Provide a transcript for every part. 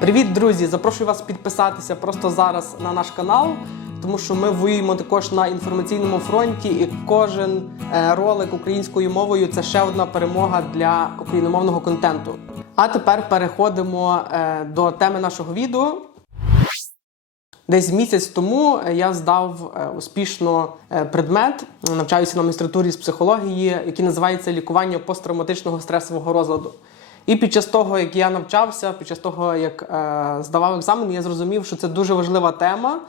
Привіт, друзі! Запрошую вас підписатися просто зараз на наш канал, тому що ми воюємо також на інформаційному фронті, і кожен е, ролик українською мовою це ще одна перемога для україномовного контенту. А тепер переходимо е, до теми нашого відео. Десь місяць тому я здав е, успішно предмет, навчаюся на магістратурі з психології, який називається лікування посттравматичного стресового розладу. І під час того, як я навчався, під час того, як е, здавав екзамен, я зрозумів, що це дуже важлива тема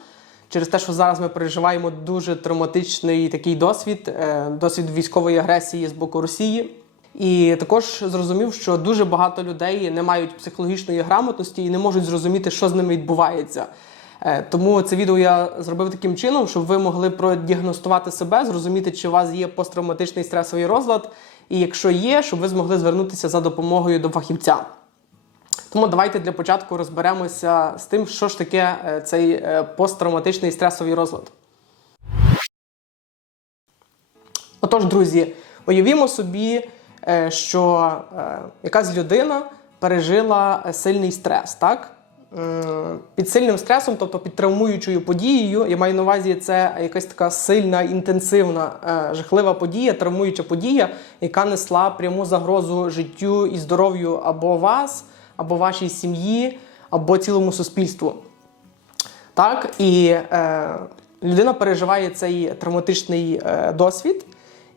через те, що зараз ми переживаємо дуже травматичний такий досвід, е, досвід військової агресії з боку Росії. І також зрозумів, що дуже багато людей не мають психологічної грамотності і не можуть зрозуміти, що з ними відбувається. Е, Тому це відео я зробив таким чином, щоб ви могли продіагностувати себе, зрозуміти, чи у вас є посттравматичний стресовий розлад, і якщо є, щоб ви змогли звернутися за допомогою до фахівця. Тому давайте для початку розберемося з тим, що ж таке е, цей е, посттравматичний стресовий розлад. Отож, друзі, уявімо собі, е, що якась людина пережила сильний стрес, так? М, Під сильним стресом, тобто під травмуючою подією, я маю на увазі, це якась така сильна, інтенсивна, е, жахлива подія, травмуюча подія, яка несла пряму загрозу життю і здоров'ю або вас, або вашій сім'ї, або цілому суспільству. Так, і е, людина переживає цей травматичний е, досвід,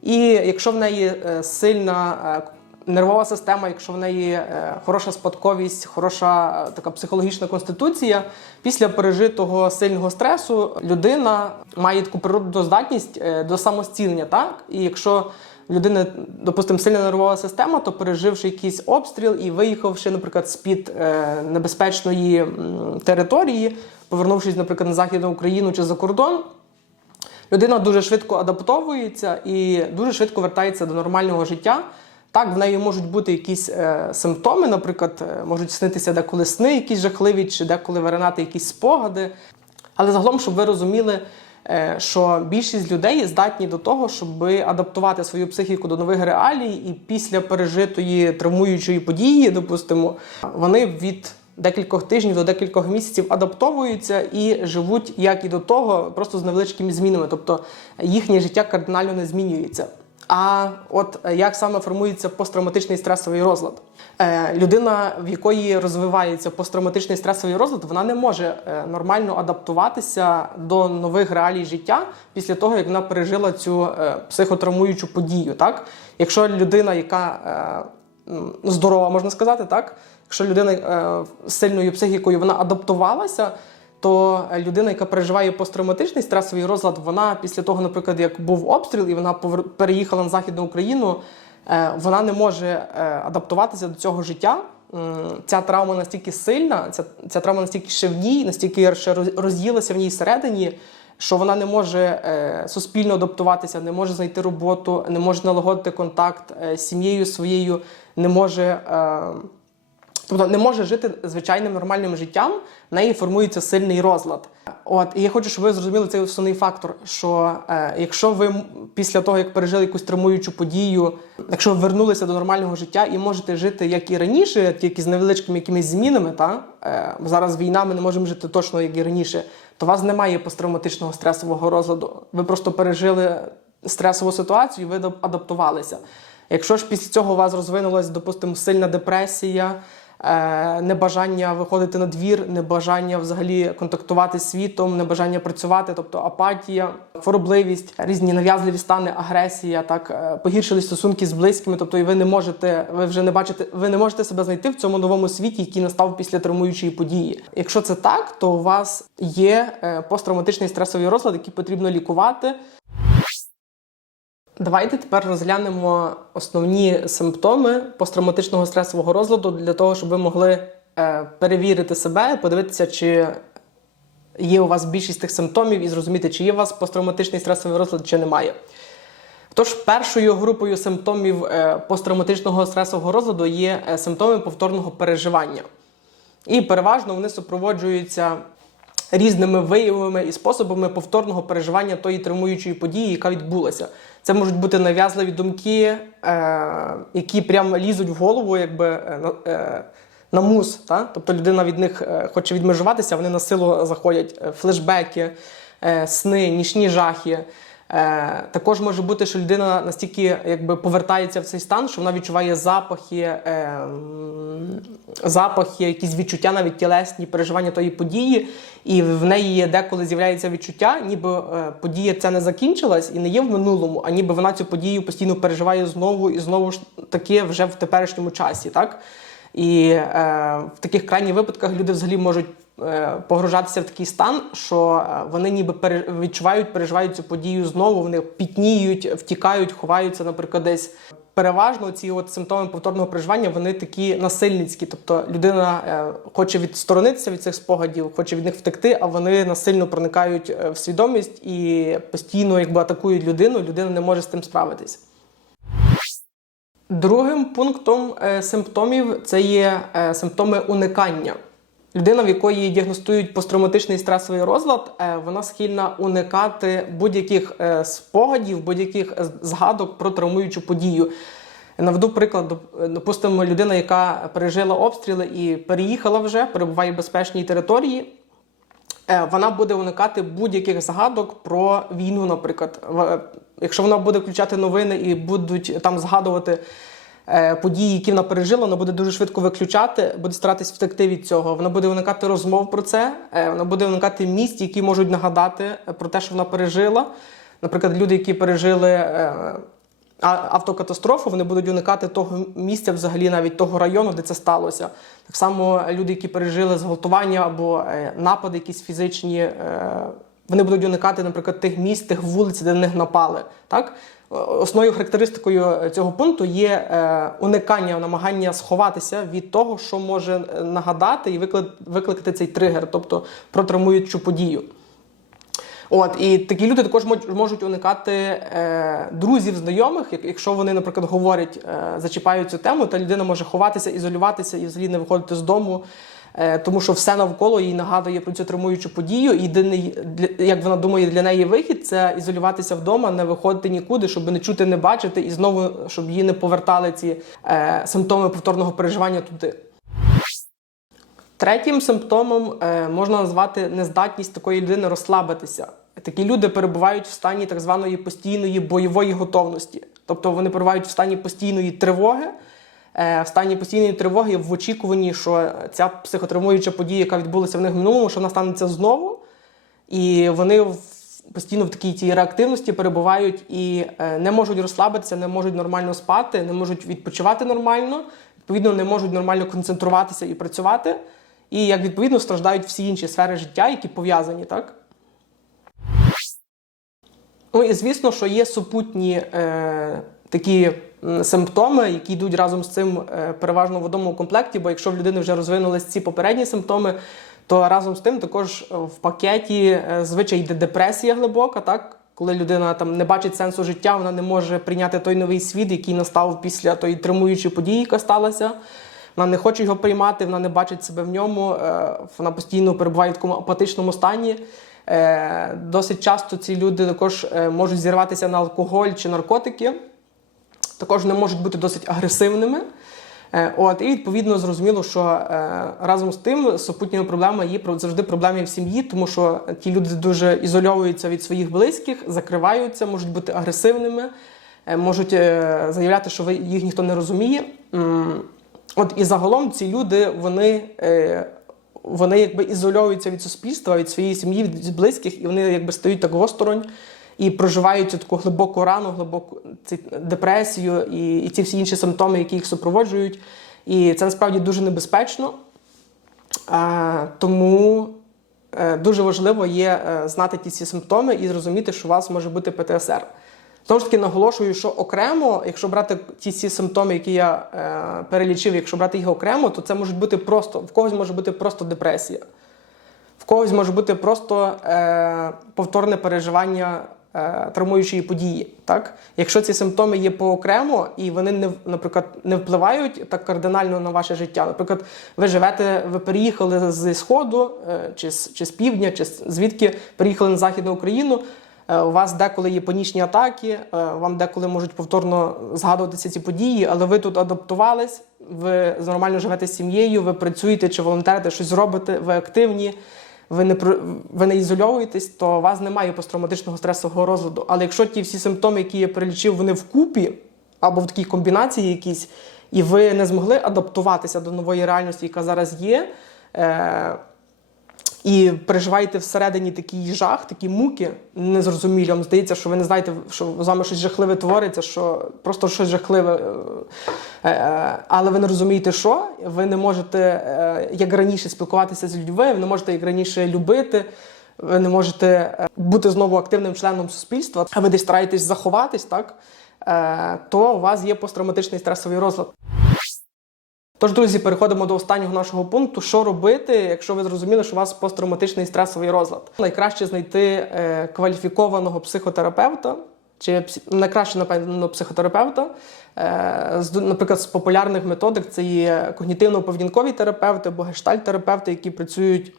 і якщо в неї е, сильна е, нервова система, якщо в неї е, хороша спадковість, хороша е, така психологічна конституція, після пережитого сильного стресу людина має таку природну здатність е, до самостілення. Так? І якщо людина, допустимо, сильна нервова система, то переживши якийсь обстріл і виїхавши, наприклад, з-під небезпечної території, повернувшись, наприклад, на Західну Україну чи за кордон, людина дуже швидко адаптовується і дуже швидко вертається до нормального життя. Так, в неї можуть бути якісь е, симптоми, наприклад, е, можуть снитися деколи сни, якісь жахливі, чи деколи виринати якісь спогади. Але загалом, щоб ви розуміли, е, що більшість людей здатні до того, щоб адаптувати свою психіку до нових реалій, і після пережитої травмуючої події, допустимо, вони від декількох тижнів до декількох місяців адаптовуються і живуть як і до того, просто з невеличкими змінами. Тобто їхнє життя кардинально не змінюється. А от е, як саме формується посттравматичний стресовий розлад? Е, людина, в якої розвивається посттравматичний стресовий розлад, вона не може е, нормально адаптуватися до нових реалій життя після того, як вона пережила цю е, психотравмуючу подію. Так? Якщо людина, яка е, здорова, можна сказати, так? Якщо людина е, з сильною психікою вона адаптувалася, то людина, яка переживає посттравматичний стресовий розлад, вона після того, наприклад, як був обстріл, і вона переїхала на Західну Україну, е, вона не може е, адаптуватися до цього життя. Ця травма настільки сильна, ця, ця травма настільки ще в ній, настільки ще роз'їлася в ній всередині, що вона не може е, суспільно адаптуватися, не може знайти роботу, не може налагодити контакт з сім'єю своєю, не може. Тобто не може жити звичайним нормальним життям, в неї формується сильний розлад. От і я хочу, щоб ви зрозуміли цей основний фактор. Що е, якщо ви після того, як пережили якусь травмуючу подію, якщо ви вернулися до нормального життя і можете жити як і раніше, тільки з невеличкими якимись змінами, та е, зараз війна, ми не можемо жити точно як і раніше, то у вас немає посттравматичного стресового розладу. Ви просто пережили стресову ситуацію, і ви адап- адаптувалися. Якщо ж після цього у вас розвинулась, допустимо, сильна депресія, небажання виходити на двір, небажання взагалі контактувати з світом, небажання працювати, тобто апатія, хворобливість, різні нав'язливі стани, агресія, так е, погіршили стосунки з близькими, тобто і ви не можете, ви вже не бачите, ви не можете себе знайти в цьому новому світі, який настав після травмуючої події. Якщо це так, то у вас є е, посттравматичний стресовий розлад, який потрібно лікувати. Давайте тепер розглянемо основні симптоми посттравматичного стресового розладу для того, щоб ви могли е, перевірити себе, подивитися, чи є у вас більшість тих симптомів і зрозуміти, чи є у вас посттравматичний стресовий розлад, чи немає. Тож, першою групою симптомів е, посттравматичного стресового розладу є е, симптоми повторного переживання. І переважно вони супроводжуються різними виявами і способами повторного переживання тої травмуючої події, яка відбулася. Це можуть бути нав'язливі думки, е, які прямо лізуть в голову, якби е, е, на мус. Та? Тобто людина від них е, хоче відмежуватися, вони на силу заходять е, флешбеки, сни, нічні жахи. Е, також може бути, що людина настільки якби повертається в цей стан, що вона відчуває запахи, е, запахи, якісь відчуття, навіть тілесні переживання тої події, і в неї деколи з'являється відчуття, ніби е, подія ця не закінчилась і не є в минулому, а ніби вона цю подію постійно переживає знову і знову ж таки вже в теперішньому часі. Так? І е, в таких крайніх випадках люди взагалі можуть погружатися в такий стан, що е, вони ніби відчувають, переживають цю подію знову, вони пітніють, втікають, ховаються, наприклад, десь. Переважно ці от симптоми повторного переживання вони такі насильницькі. Тобто людина е, хоче відсторонитися від цих спогадів, хоче від них втекти, а вони насильно проникають е, в свідомість і постійно якби атакують людину. Людина не може з тим справитись. Другим пунктом е, симптомів це є е, симптоми уникання. Людина, в якої діагностують посттравматичний стресовий розлад, е, вона схильна уникати будь-яких е, спогадів, будь-яких е, згадок про травмуючу подію. Наведу приклад, допустимо, людина, яка пережила обстріли і переїхала вже, перебуває в безпечній території. Вона буде уникати будь-яких згадок про війну, наприклад. Якщо вона буде включати новини і будуть там згадувати події, які вона пережила, вона буде дуже швидко виключати, буде старатись втекти від цього. Вона буде уникати розмов про це, е, вона буде уникати місць, які можуть нагадати е, про те, що вона пережила. Наприклад, люди, які пережили е, автокатастрофу, вони будуть уникати того місця, взагалі навіть того району, де це сталося. Так само люди, які пережили зґвалтування або е, напади, якісь фізичні, е, вони будуть уникати, наприклад, тих місць, тих вулиць, де на них напали. Так? Основною характеристикою цього пункту є е, уникання, намагання сховатися від того, що може е, нагадати і виклик- викликати цей тригер, тобто про травмуючу подію. От і такі люди також мож- можуть уникати е, друзів, знайомих, якщо вони, наприклад, говорять, е, зачіпають цю тему, та людина може ховатися, ізолюватися і взагалі не виходити з дому, е, тому що все навколо їй нагадує про цю травмуючу подію. Єдиний, як вона думає, для неї вихід це ізолюватися вдома, не виходити нікуди, щоб не чути, не бачити, і знову щоб її не повертали ці е, симптоми повторного переживання туди. Третім симптомом е, можна назвати нездатність такої людини розслабитися. Такі люди перебувають в стані так званої постійної бойової готовності. Тобто вони перебувають в стані постійної тривоги, е, в стані постійної тривоги в очікуванні, що ця психотравмуюча подія, яка відбулася в них в минулому, що вона станеться знову. І вони постійно в такій цій реактивності перебувають і е, не можуть розслабитися, не можуть нормально спати, не можуть відпочивати нормально, відповідно, не можуть нормально концентруватися і працювати. І як відповідно страждають всі інші сфери життя, які пов'язані, так? Ну і звісно, що є супутні е, такі симптоми, які йдуть разом з цим е, переважно в одному комплекті, бо якщо в людини вже розвинулись ці попередні симптоми, то разом з тим також в пакеті е, звичай йде депресія глибока, так? Коли людина там не бачить сенсу життя, вона не може прийняти той новий світ, який настав після тої тримуючої події, яка сталася. Вона не хоче його приймати, вона не бачить себе в ньому, е, вона постійно перебуває в такому апатичному стані. Е, Досить часто ці люди також е, можуть зірватися на алкоголь чи наркотики, також не можуть бути досить агресивними. Е, От, і відповідно зрозуміло, що е, разом з тим супутніми проблемами є завжди проблеми в сім'ї, тому що ті люди дуже ізольовуються від своїх близьких, закриваються, можуть бути агресивними, е, можуть заявляти, що їх ніхто не розуміє. От і загалом ці люди вони, вони якби ізольовуються від суспільства, від своєї сім'ї, від близьких, і вони якби стають так осторонь і проживають таку глибоку рану, глибоку депресію і, і ці всі інші симптоми, які їх супроводжують. І це насправді дуже небезпечно. Е, тому е, дуже важливо є е, знати ті ці симптоми і зрозуміти, що у вас може бути ПТСР. Знову ж таки, наголошую, що окремо, якщо брати ті всі симптоми, які я е, перелічив, якщо брати їх окремо, то це можуть бути просто в когось може бути просто депресія, в когось може бути просто е, повторне переживання травмуючої події. Так? Якщо ці симптоми є поокремо і вони не наприклад не впливають так кардинально на ваше життя. Наприклад, ви живете, ви переїхали зі сходу, е, чи з чи з півдня, чи звідки переїхали на західну Україну. Е, У вас деколи є панічні атаки, е, вам деколи можуть повторно згадуватися ці події, але ви тут адаптувались, ви нормально живете з сім'єю, ви працюєте чи волонтерите, щось робите, ви активні, ви не ви не ізольовуєтесь, то у вас немає посттравматичного стресового розладу. Але якщо ті всі симптоми, які я перелічив, вони вкупі або в такій комбінації якісь, і ви не змогли адаптуватися до нової реальності, яка зараз є. Е- і переживаєте всередині такий жах, такі муки незрозумілі. Вам здається, що ви не знаєте, що з вами щось жахливе твориться, що просто щось жахливе. е, е, Але ви не розумієте, що ви не можете, е, як раніше, спілкуватися з людьми, ви не можете як раніше любити. Ви не можете бути знову активним членом суспільства, а ви десь стараєтесь заховатись, так? То у вас є посттравматичний стресовий розлад. Тож, друзі, переходимо до останнього нашого пункту. Що робити, якщо ви зрозуміли, що у вас посттравматичний стресовий розлад? Найкраще знайти е, кваліфікованого психотерапевта, чи найкраще, напевно, психотерапевта. Е, наприклад, з популярних методик це є когнітивно-поведінкові терапевти або гештальт-терапевти, які працюють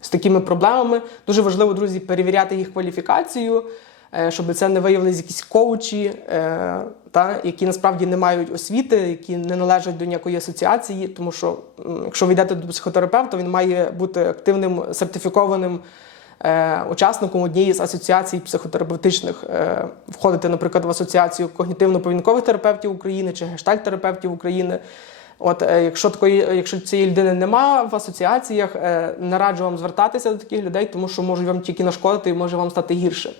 з такими проблемами. Дуже важливо, друзі, перевіряти їх кваліфікацію щоб це не виявилися якісь коучі, е, та, які насправді не мають освіти, які не належать до ніякої асоціації, тому що якщо ви йдете до психотерапевта, він має бути активним сертифікованим е, учасником однієї з асоціацій психотерапевтичних, е, входити, наприклад, в асоціацію когнітивно-поведінкових терапевтів України чи гештальт-терапевтів України. От, е, якщо такої, якщо цієї людини нема в асоціаціях, е, не раджу вам звертатися до таких людей, тому що можуть вам тільки нашкодити і може вам стати гірше.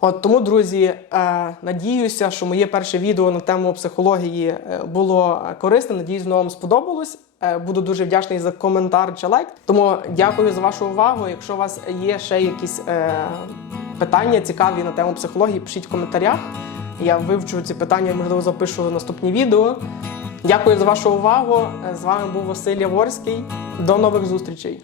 От тому, друзі, е, надіюся, що моє перше відео на тему психології е, було корисним. Надіюсь, воно вам сподобалось. Е, Буду дуже вдячний за коментар чи лайк. Тому дякую за вашу увагу. Якщо у вас є ще якісь е, питання цікаві на тему психології, пишіть в коментарях. Я вивчу ці питання, можливо, запишу наступні відео. Дякую за вашу увагу. Е, З вами був Василь Яворський. До нових зустрічей.